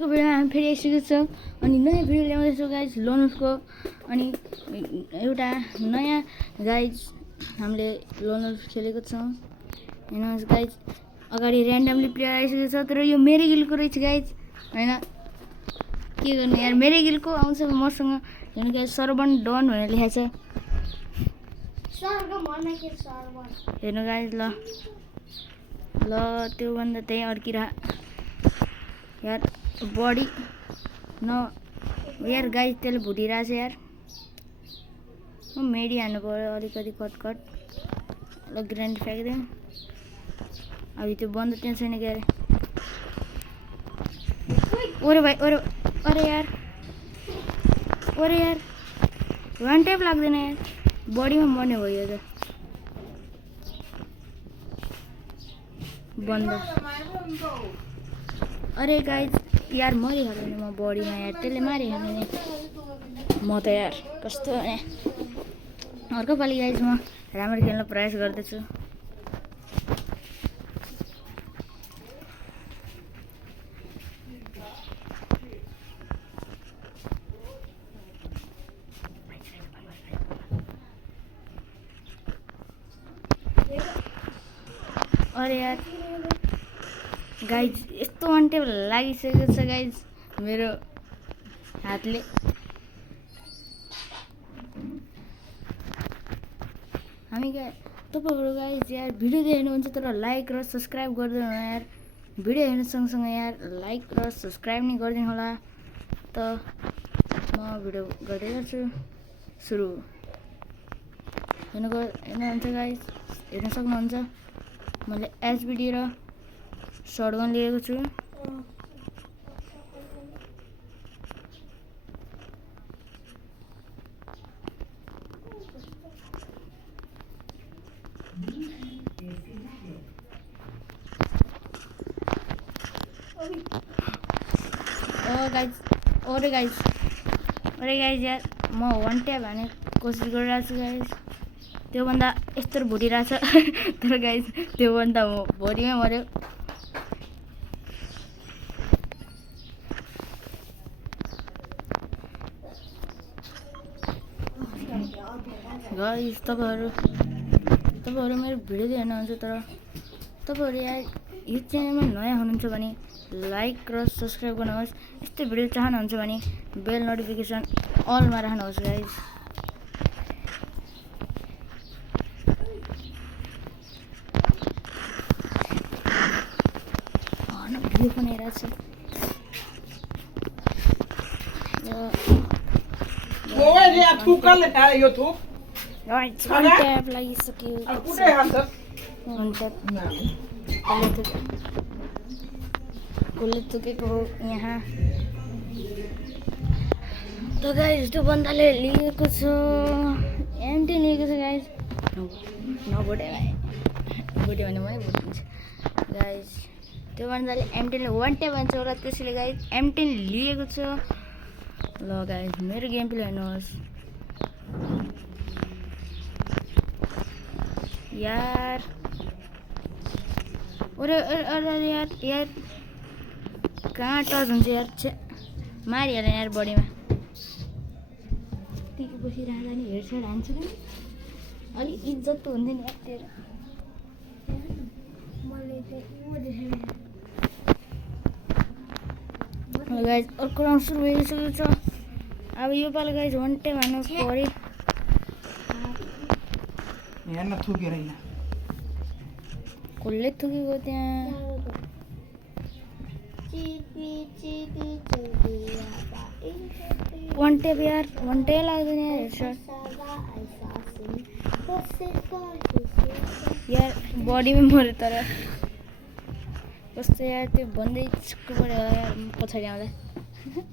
भिडियोमा हामी फेरि आइसकेको छौँ अनि नयाँ भिडियो ल्याउँदैछौँ गाइज लोनर्सको। अनि एउटा नयाँ गाइज हामीले लोनर्स खेलेको छौँ। हेर्नुहोस् गाइज अगाडि ऱ्यान्डमली प्लेयर आइसकेको छ, तर यो मेरै गिलको रहेछ गाइज। होइन के गर्नु यार, मेरै गिलको आउँछ मसँग। हेर्नु गाइज सर्बन डन भनेर लेखेको छ। हेर्नु गाइज ल त्योभन्दा त्यही अड्किरह यार बडी न यार गाइज, त्यसले भुटिरहेछ यार। मेडी हान्नु पऱ्यो अलिकति कट ल ग्रान्ड फ्याँकिदिउँ। अब त्यो बन्द त्यहाँ छैन क्या अरे। ओरे भाइ अरे यार वान ट्याप लाग्दैन यार, बडीमा मर्ने भयो त बन्द। अरे गाइज यार मरिहाल्यो नि म बडीमा यार, त्यसले मारिहाल्यो नि म त यार कस्तो भने। अर्को पालि गाइज म राम्रो खेल्न प्रयास गर्दैछु। अरे यार गाइज यस्तो वान टेप लागिसकेको छ गाइज मेरो हातले। हामी तपाईँहरू गाइज यार भिडियो हेर्नुहुन्छ तर लाइक र सब्सक्राइब गरिदिनु होला यार। भिडियो हेर्नु सँगसँगै यार लाइक र सब्सक्राइब नि गरिदिनु होला। त म भिडियो गर्दै गर्छु सुरु। हेर्नुहुन्छ गाइज, हेर्न सक्नुहुन्छ मैले एचबिडी र सर्टगन लिएको छु। अरे गाइज यार म वान ट्याप हाने कोसिस गरिरहेको छु गाइज, त्योभन्दा यस्तो भुटिरहेछ तर गाइज त्योभन्दा म भरिमै मऱ्यो। गाइज तपाईँहरू मेरो भिडियो हेर्नुहुन्छ तर तपाईँहरू यार यो च्यानलमा नयाँ हुनुहुन्छ भने लाइक र सब्सक्राइब गर्नुहोस्। यस्तै भिडियो चाहनुहुन्छ भने बेल नोटिफिकेसन अलमा राख्नुहोस् गाइज। भिडियो पनि हेरेको छु ट्याब लागिसक्यो। कसले थुकेको हो यहाँ त गाइज। त्यो बन्दाले लिएको छ एमटी लिएको छ गाइज। नभुटे भाइ भुट्यो भने मै भुटिन्छ गाइज। त्यो बन्दाले एमटेन वान ट्याप भन्छ र त्यसैले गाइज एमटेन लिएको छ। ल गाइज मेरो गेम प्ले हेर्नुहोस् यार। अरे यार कहाँ टच हुन्छ यार, छे मारिहाल्यो यार बडीमा। टिकी बसिरहेको नि हेडसेट हान्छ कि अलिक इज्जत त हुँदैन यार तेरो। गाइज अर्को राउन्ड सुरु भइसकेको छ। अब यो पालि गाइज वान ट्याप हान्नु पऱ्यो। कसले थुकेको त्यहाँ वान ट्याप यार, वान ट्याप लाग्दैन यार हेडसट यार बडीमै मऱ्यो तर कस्तो यार। त्यो भन्दै छक्क पऱ्यो होला यार पछाडि आउँदा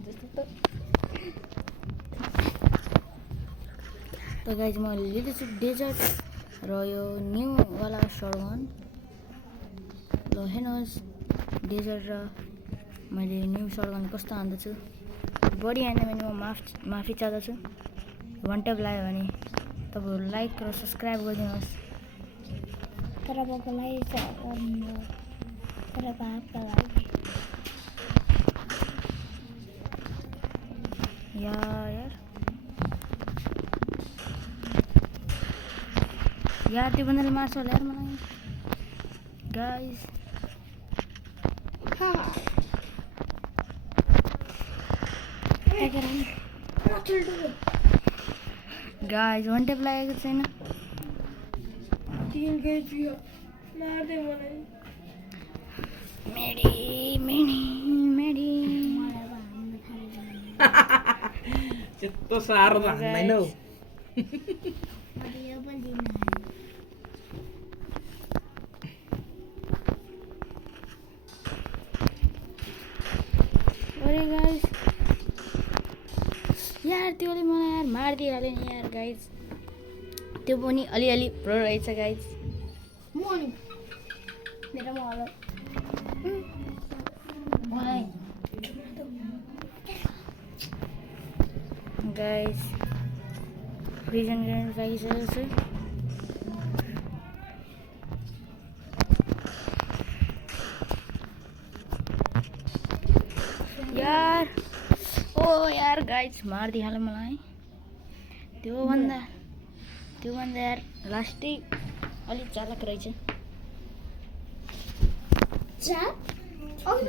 जस्तो त गाइज म लिँदैछु डेजर्ट र यो न्यूवाला सर्टगन। ल हेर्नुहोस् डेजर्ट र मैले न्यू सर्टगन कस्तो हान्दछु। बडी हान्यो भने म माफी चाहदछु। वान ट्याप लाग्यो भने तपाईँहरू लाइक र सब्सक्राइब गरिदिनुहोस्। तर बाबाको लागि यार यार त्यो बन्दाले मार्छ होला यार मलाई गाइस गाइस वान टेप लागेको छैन मेडी मेडी मेडी त्यस्तो साह्रो त हान्दैन हौ अरे गाइस यार त्योले मलाई यार मारिदिइहाल्यो नि यार गाइस त्यो पनि अलिअलि प्रो रहेछ गाइस गाइस प्रिजन गर्न लागिसकेको छु यार ओ यार गाइस मारिदिइहाल्यो मलाई त्योभन्दा यार लास्टै अलिक चालक रहेछ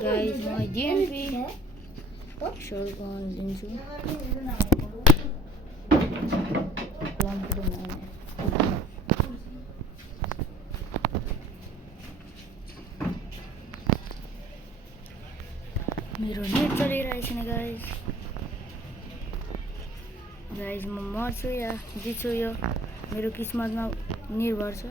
गाइस म डिएमपी शोल्गन लिन्छु मेरो नेट चलिरहेको छैन गाइस म मर्छु या जित्छु यो मेरो किस्मतमा निर्भर छ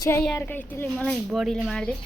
छ्या यार गाइस त्यसले मलाई बडीले मारिदियो